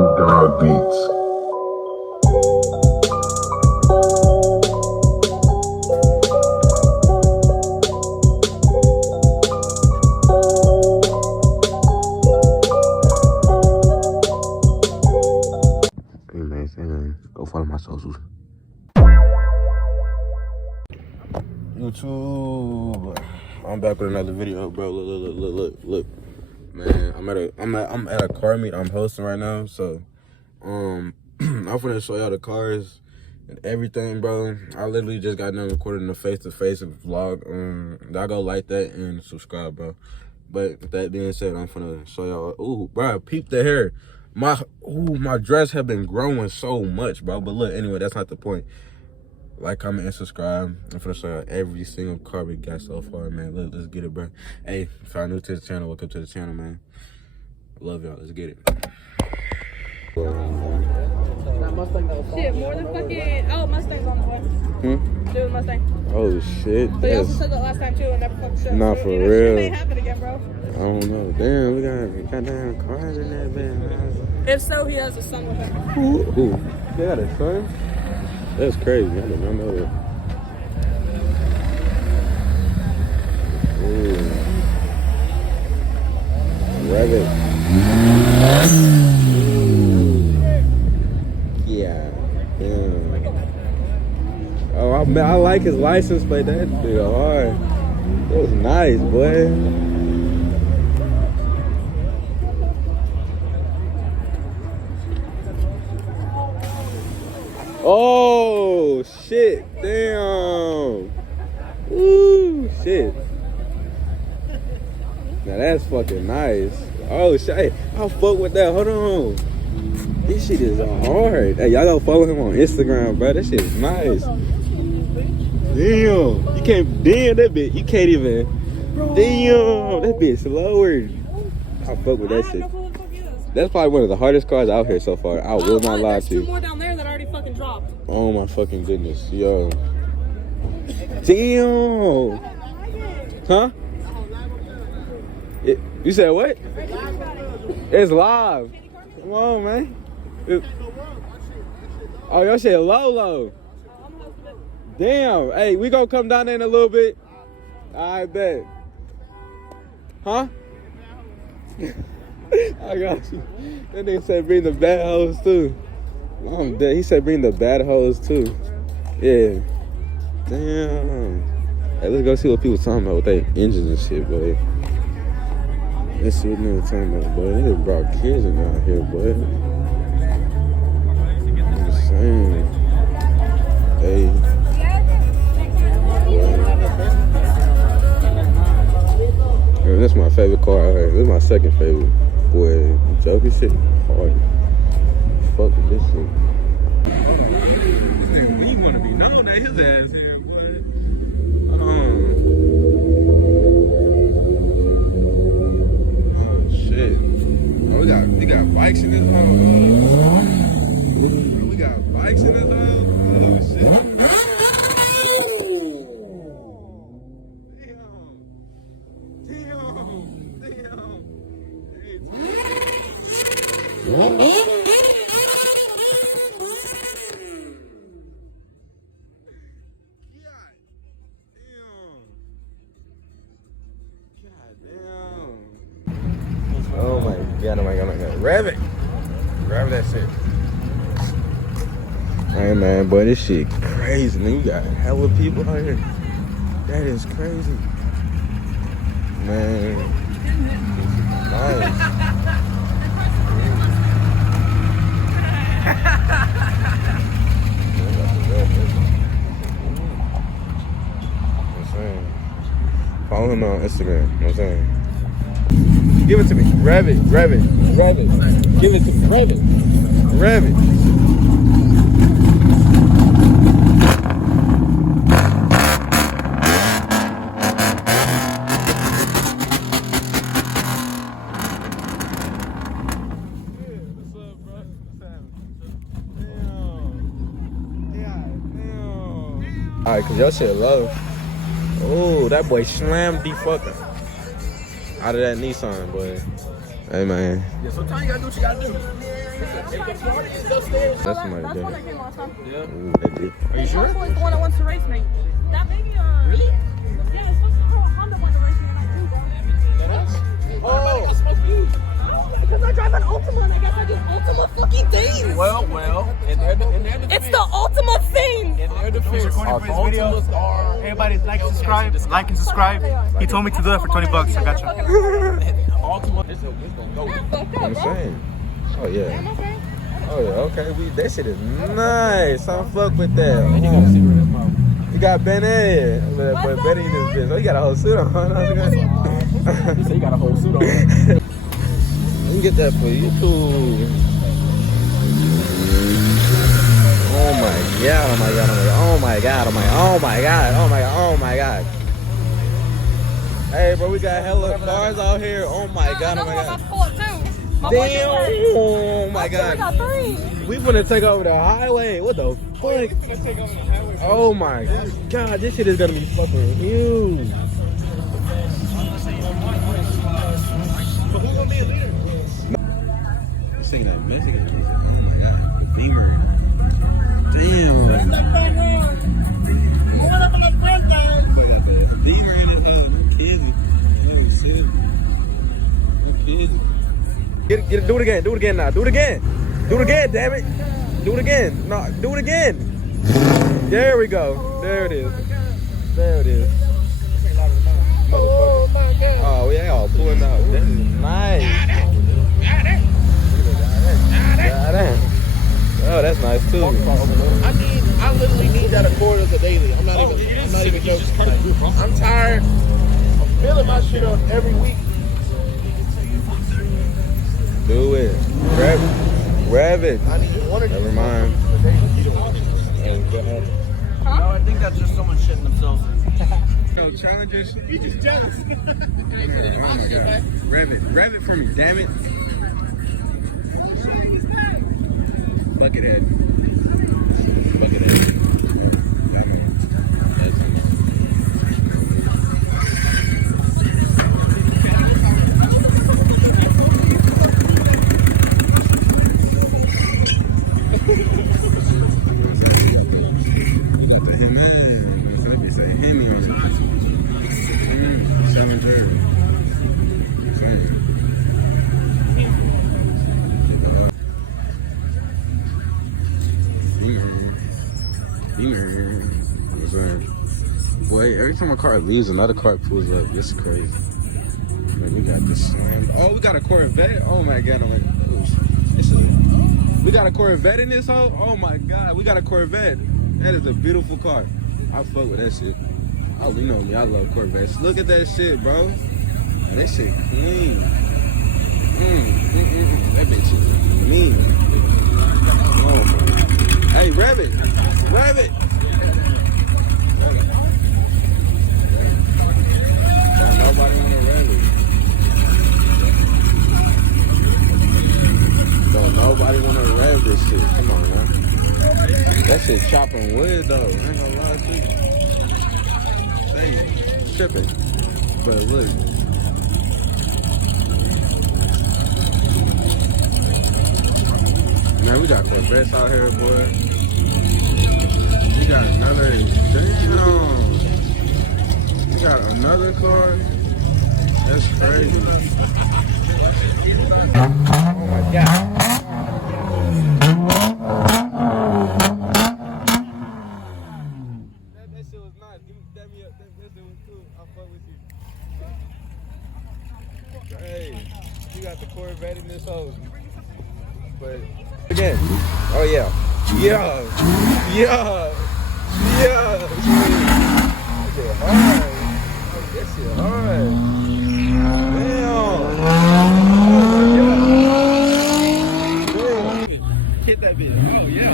Snoop Dogg beats. Hey man, go follow my socials. YouTube, I'm back with another video, bro. Look, man. I'm at a car meet. I'm hosting right now, so I'm gonna show y'all the cars and everything, bro. I literally just got done recording the face-to-face vlog. Y'all go like that and subscribe, bro. But with that being said, I'm gonna show y'all. Ooh, bro, peep the hair. My dress have been growing so much, bro. But look, anyway, that's not the point. Like, comment, and subscribe. I'm finna show y'all every single car we got so far, man. Let's get it, bro. Hey, if you're new to the channel, welcome to the channel, man. Love y'all. Let's get it. Shit, more than fucking. Oh, Mustang's on the way. Dude, Mustang. Oh shit. But you also said that last time too, and never fucking showed. Nah, so, for you know, real. Shit may happen again, bro. I don't know. Damn, we got damn cars in that man. If so, he has a son with him. Ooh, they got a son? That's crazy. I did not know that. Ooh. Rabbit. Yeah. Damn. Oh, I like his license plate. That big hard. That was nice, boy. Oh shit! Damn! Ooh shit! Now that's fucking nice. Oh shit! Hey, I'll fuck with that. Hold on. This shit is hard. Hey, y'all go follow him on Instagram, bro. That shit is nice. Damn! You can't. Damn that bitch. You can't even. Damn! That bitch lowered. I'll fuck with that shit. That's probably one of the hardest cars out here so far. I will not lie to you. There's 2 more down there that already fucking dropped. Oh my fucking goodness, yo. Damn. Huh? You said what? It's live. Come on, man. Oh, your shit low. Damn. Hey, we gonna come down there in a little bit. I bet. Huh? I got you. That nigga said bring the bad hoes too. I'm dead. He said bring the bad hoes too. Yeah. Damn. Hey, let's go see what people talking about with their engines and shit, boy. Let's see what niggas talking about, boy. They just brought kids in out here, boy. I'm just saying. Hey. Boy. That's my favorite car out here. This is my second favorite. Boy, joking shit hard. Fuck with this shit. We gonna be known at his ass here, boy. Oh shit. Oh, we got bikes in this home. We got bikes in this home. Oh shit. Oh my god. Rabbit that shit. Hey man, boy, this shit crazy, man. You got hella people out here. That is crazy. Man. Nice. Follow him on Instagram, you know what I'm saying? Give it to me. Rabbit. Give it to me. Rabbit. Alright, cause your shit low. Oh, that boy slammed the fucker out of that Nissan, boy. Hey man. Yeah, sometimes you gotta do what you gotta do. That's somebody That's there. one that came last time. Yeah. Ooh, they did. Are you sure? Hopefully it's the one that wants to race me. That baby, really? Yeah, it's supposed to throw a Honda one to race me, and I do, bro. Oh. Because I drive an Ultima, and I guess I do Ultima fucking things. Well, in their defense. It's the Ultima thing. In their defense. Recording for his video. Everybody like, subscribe, like and subscribe. He told me to do that for $20. I got you. Ultima. It's gonna go. That's fucked up, I'm bro. saying. Oh yeah. Damn, okay. Oh yeah. Okay. That shit is nice. I'm fuck with that. And you gotta see where his mouth. You got Ben here, but Betty in this bitch. Oh, you got a whole suit on. You say you got a whole suit on. Let me get that for you too. Oh my god! Oh my god! Oh my god! Oh my god! Oh my god! Oh my god! Oh my god! Hey, bro, we got hella cars out here. Oh my god! Oh my god! Damn! Oh my We god! got 3. We finna take over the highway. What the fuck? Oh my god! This shit is gonna be fucking huge. Sing that Mexican music. Oh my god, the Beamer. Damn. Boy got the Beamer in his kids. You see them? Kids. Get it, do it again. Do it again now. Do it again. Do it again, damn it. Do it again. No, do it again. There we go. There it is. There it is. Oh my god. Oh, yeah, all pulling out. This is nice. Oh, that's nice too. I literally need that Accord as a daily. I'm not even joking. I'm tired of filling my shit up every week. Do it. Grab it. I need one or two. Never mind. No, I think that's just someone shitting themselves. No, challengers. You just jealous. Rev it for me, damn it. Buckethead. Boy, every time a car leaves, another car pulls up. This is crazy. Man, we got this slammed. Oh, we got a Corvette. Oh my god, I'm like, we got a Corvette in this hole. Oh my god, we got a Corvette. That is a beautiful car. I fuck with that shit. Oh, you know me, I love Corvettes. Look at that shit, bro. Man, that shit clean. That bitch is mean. Oh my. Hey, rev it. Nobody wanna rev it. Don't nobody wanna rev this shit. Come on, man. That shit chopping wood though. I ain't gonna lie to you. Dang, tripping. But look. Man, we got Corvettes out here, boy. We got another. Damn. We got another car. That's crazy. Oh my god. That shit was nice. Give me that. That shit was cool. I'll fuck with you. Hey, you got the Corvette in this hole. But again. Oh yeah. Yeah. That shit hard. That shit hard. Damn. Oh my god. Hit that bitch. Oh yeah.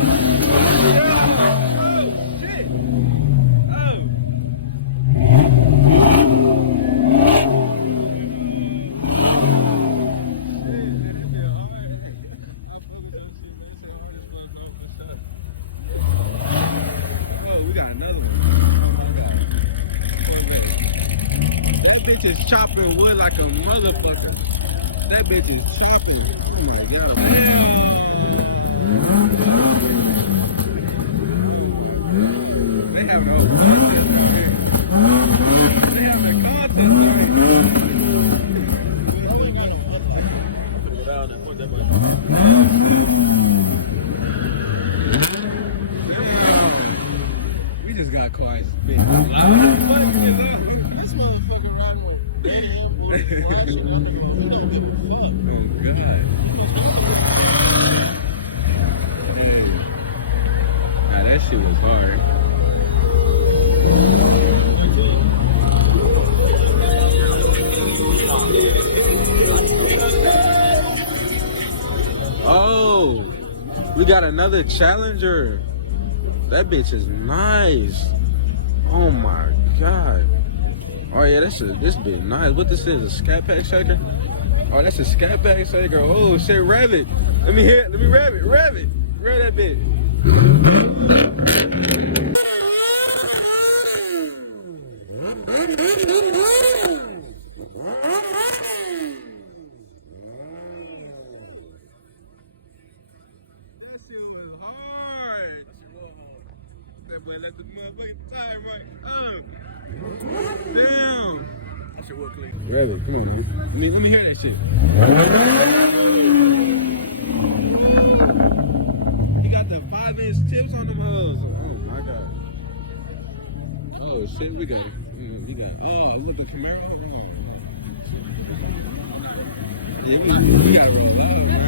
Oh shit. We got another one. That bitch is chopping wood like a motherfucker. That bitch is cheaping. Oh my god. They have no content right here. They have the content right here. We just got quite big. This motherfucker that shit was hard. Oh, we got another Challenger. That bitch is nice. Oh my god. Oh yeah, this bitch nice. What this is? A Scat Pack shaker? Oh, that's a Scat Pack shaker. Oh shit, rev it. Let me hear it. Let me rev it. Rev it. Rev that bitch. That shit was hard. That boy let the motherfucking time right. Damn. That shit was clean. Rev it. Come on, man. Let me hear that shit. He got the 5-inch tips on them hoes. Oh my god. Oh shit, we got it. We got it. Oh, look at Camaro. Yeah, we got roll out, man.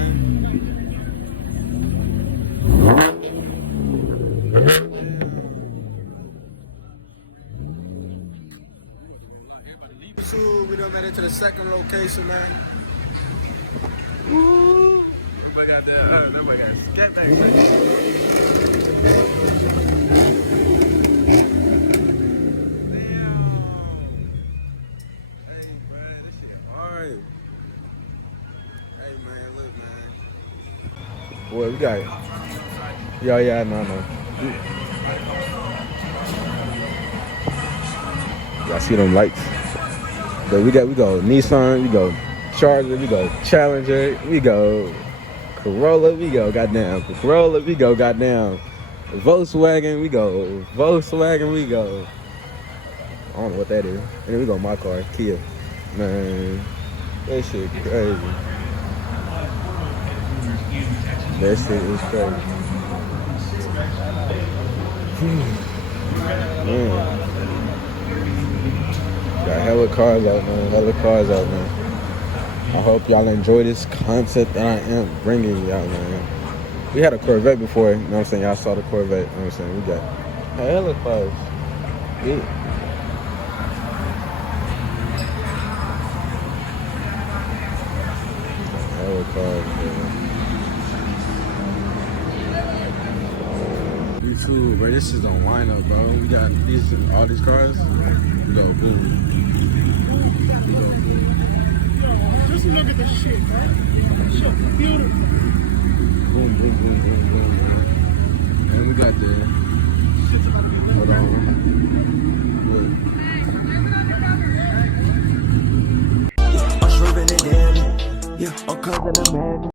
So we done made it to the second location, man. Woo! Nobody got that. Nobody got Scat Pack. Damn. Hey man, this shit hard. Hey man, look man. Boy, we got it. Yeah, no. Y'all see them lights? But we go Nissan, we go Charger, we go Challenger, we go Corolla, we go goddamn Corolla, we go goddamn Volkswagen, we go Volkswagen, we go. I don't know what that is. And then we go my car, Kia. Man, that shit crazy. That shit is crazy. Man. Got hella cars out, man. Hella cars out, man. I hope y'all enjoy this content that I am bringing y'all, man. We had a Corvette before, you know what I'm saying? Y'all saw the Corvette, you know what I'm saying? We got hella cars. Yeah. Hella cars, man. YouTube, bro, this is a lineup, bro. We got all these cars. We go boom. Just look at the shit, man. So beautiful. Boom. And we got the. Hold on. Look. I'm swerving it down. Yeah, I'm causing a man.